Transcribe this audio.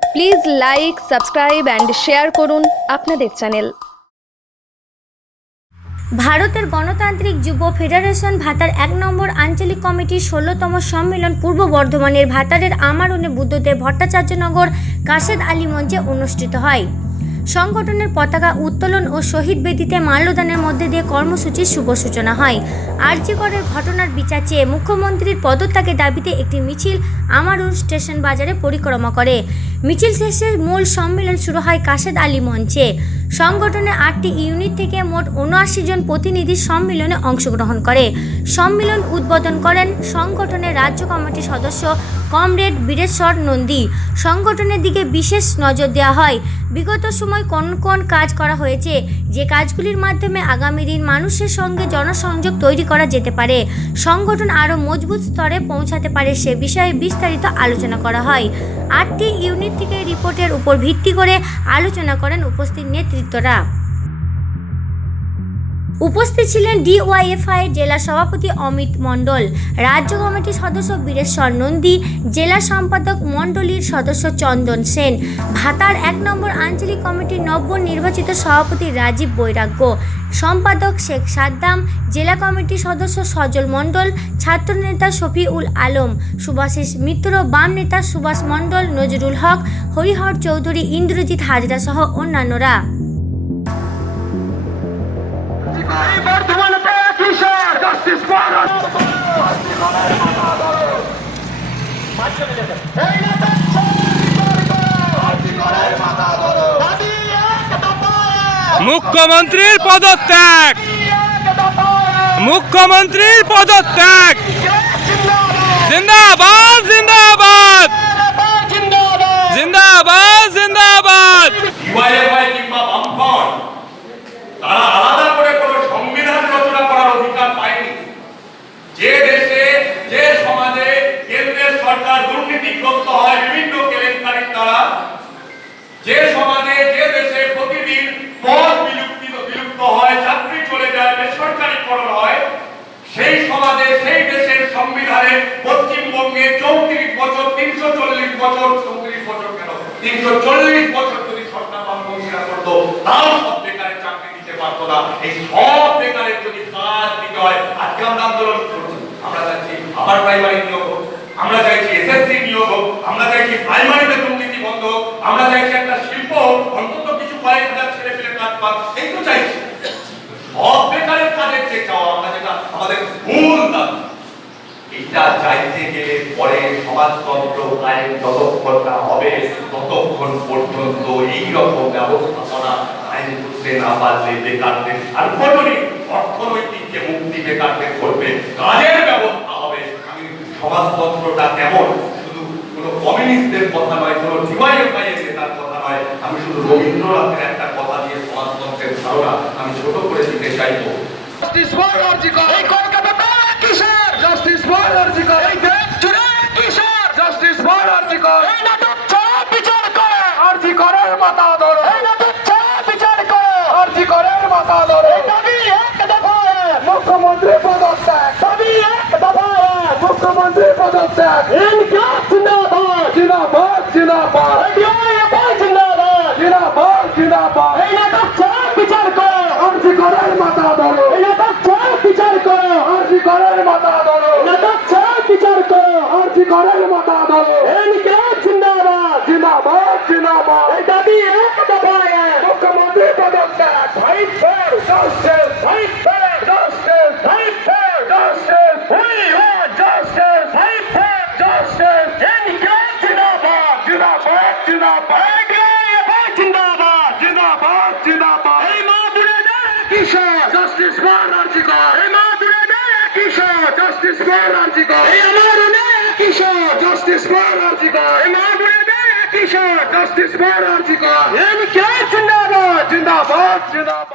Please like, subscribe and share করুন আপনাদের channel. ভারতের গণতান্ত্রিক যুব ফেডারেশন ভাতার ১ নম্বর আঞ্চলিক কমিটির ১৬তম সম্মেলন পূর্ব বর্ধমানের ভাতারের আমারুনে বুদ্ধদেব ভট্টাচার্যনগর কাশেদ আলী মঞ্চে অনুষ্ঠিত হয়। সংগঠনের পতাকা উত্তোলন ও শহীদ বেদিতে মাল্যদানের মধ্যে দিয়ে কর্মসূচির শুভ সূচনা হয়। আরজি করের ঘটনার বিচার চেয়ে মুখ্যমন্ত্রীর পদত্যাগের দাবিতে একটি মিছিল আমারুন স্টেশন বাজারে পরিক্রমা করে। মিছিল শেষে মূল সম্মেলন শুরু হয় কাশেদ আলী মঞ্চে। সংগঠনের ৮টি ইউনিট থেকে মোট ৭৯ জন প্রতিনিধি সম্মেলনে অংশগ্রহণ করে। সম্মেলন উদ্বোধন করেন সংগঠনের রাজ্য কমিটির সদস্য কমরেড বীরেশ্বর নন্দী। সংগঠনের দিকে বিশেষ নজর দেওয়া হয়। বিগত সময় কোন কোন কাজ করা হয়েছে, যে কাজগুলির মাধ্যমে আগামী দিন মানুষের সঙ্গে জনসংযোগ তৈরি করা যেতে পারে, সংগঠন আরও মজবুত স্তরে পৌঁছাতে পারে, সে বিষয়ে বিস্তারিত আলোচনা করা হয়। ৮টি ইউনিট থেকে রিপোর্টের উপর ভিত্তি করে আলোচনা করেন উপস্থিত নেতৃত্বরা। উপস্থিত ছিলেন ডিওয়াইএফআই জেলা সভাপতি অমিত মণ্ডল, রাজ্য কমিটির সদস্য বীরেশ্বর নন্দী, জেলা সম্পাদক মণ্ডলীর সদস্য চন্দন সেন, ভাতার ১ নম্বর আঞ্চলিক কমিটির নবনির্বাচিত সভাপতি রাজীব বৈরাগ্য, সম্পাদক শেখ সাদ্দাম, জেলা কমিটির সদস্য সজল মণ্ডল, ছাত্রনেতা শফিউল আলম, সুভাষিস মিত্র, বাম নেতা সুভাষ মণ্ডল, নজরুল হক, হরিহর চৌধুরী, ইন্দ্রজিৎ হাজরা সহ অন্যান্যরা। মুখ্যমন্ত্রীর পদত্যাগ, মুখ্যমন্ত্রীর পদত্যাগ, জিন্দাবাদ জিন্দাবাদ জিন্দাবাদ জিন্দাবাদ। তারা আলাদা করে কোনো সংবিধান রচনা করার অধিকার পায়নি। যে দেশে, যে সমাজে কেন্দ্রের সরকার দুর্নীতিগ্রস্ত হয় বিভিন্ন কেলেঙ্কারির দ্বারা, যে সমাজে, যে দেশে প্রতিদিন পদ বিলুপ্ত হয়, চাকরি চলে যায়, বেসরকারীকরণ হয়, সেই সমাজে, সেই দেশের সংবিধানে পশ্চিমবঙ্গে ৩৪ বছর, ৩৪০ বছর, ৩৪ বছর কেন ৩৪০ বছর যদি সরকার বামপন্থীরা করতো, তাও সব বেকারের চাকরি দিতে পারতো না। এই সব বেকারের যদি কাজ দিতে হয়, আজকে আমরা আন্দোলন করছি। আমরা চাইছি আবার প্রাইমারি নিয়োগ হোক, আমরা চাইছি এসএসসি নিয়োগ হোক, আমরা চাইছি প্রাইমারিতে দুর্নীতি বন্ধ হোক, আমরা চাইছি একটা শিল্প হোক, অন্তত কিছু কয়েক হাজার ছেলে পেলে কাজ পাক, এই তো চাইছি। সব বেকারের কাজের যে চাওয়া, আমরা যেটা আমাদের মূল দাবি, এটা চাইতে গেলে পরে সমাজতন্ত্র আইন যতক্ষণ না হবে ততক্ষণ পর্যন্ত এইরকম ব্যবস্থাপনা আইন করতে না পারলে বেকারদের সার্বজনীন অর্থনৈতিক যে মুক্তি বেকারদের করবে, কাজের ব্যবস্থা হবে। আমি সমাজতন্ত্রটা কেমন শুধু কোনো কমিউনিস্টদের কথা নয়, কোনো ডিওয়াইএফআই এর নেতার কথা নয়, আমি শুধু রবীন্দ্রনাথের একটা কথা দিয়ে সমাজতন্ত্রের ধারণা আমি ছোট করে দিতে চাইবো। জাস্টিস ফর আরজিকর, এই কলকাতাতে কিসের জাস্টিস ফর আরজিকর, এই দেশ জুড়ে কিসের জাস্টিস ফর আরজিকর, এই নাটক চাপ বিচার করে আরজিকরের মাথা ধরো, এই নাটক চাপ বিচার করে আরজিকরের মাথা ধরো। এই দাবি এক দফায় মুখ্যমন্ত্রী পদত্যাগ, দাবি এক দফায় মুখ্যমন্ত্রী পদত্যাগ। ইনকিলাব জিন্দাবাদ জিন্দাবাদ জিন্দাবাদ, ডিওয়াইএফআই জিন্দাবাদ জিন্দাবাদ জিন্দাবাদ। এই নাটক চাপ বিচার করে আরজিকরের মাথা ধরো, এই নাটক চাপ বিচার করে আরজিকরের মাথা ধরো, নাটক চাপ বিচার করে আরজিকরের মাথা ধরো। ইনকিলাব জিন্দাবাদ জিন্দাবাদ জিন্দাবাদ। এই দাবি এক দফায় মুখ্যমন্ত্রী পদত্যাগ। Fight for justice, fight for justice, fight for justice, we want justice, fight for justice. ইনকিলাব জিন্দাবাদ জিন্দাবাদ জিন্দাবাদ, ডিওয়াইএফআই জিন্দাবাদ জিন্দাবাদ জিন্দাবাদ। এই মা বোনেদের কিশোর জাস্টিস ফর আরজিকর, এই মা বোনেদের কিশোর জাস্টিস ফর আরজিকর, এই আমারুনে কিশোর জাস্টিস ফর আরজিকর, এই মা বোনেদের কিশোর জাস্টিস ফর আরজিকর। ইনকিলাব জিন্দাবাদ জিন্দাবাদ জিন্দাবাদ।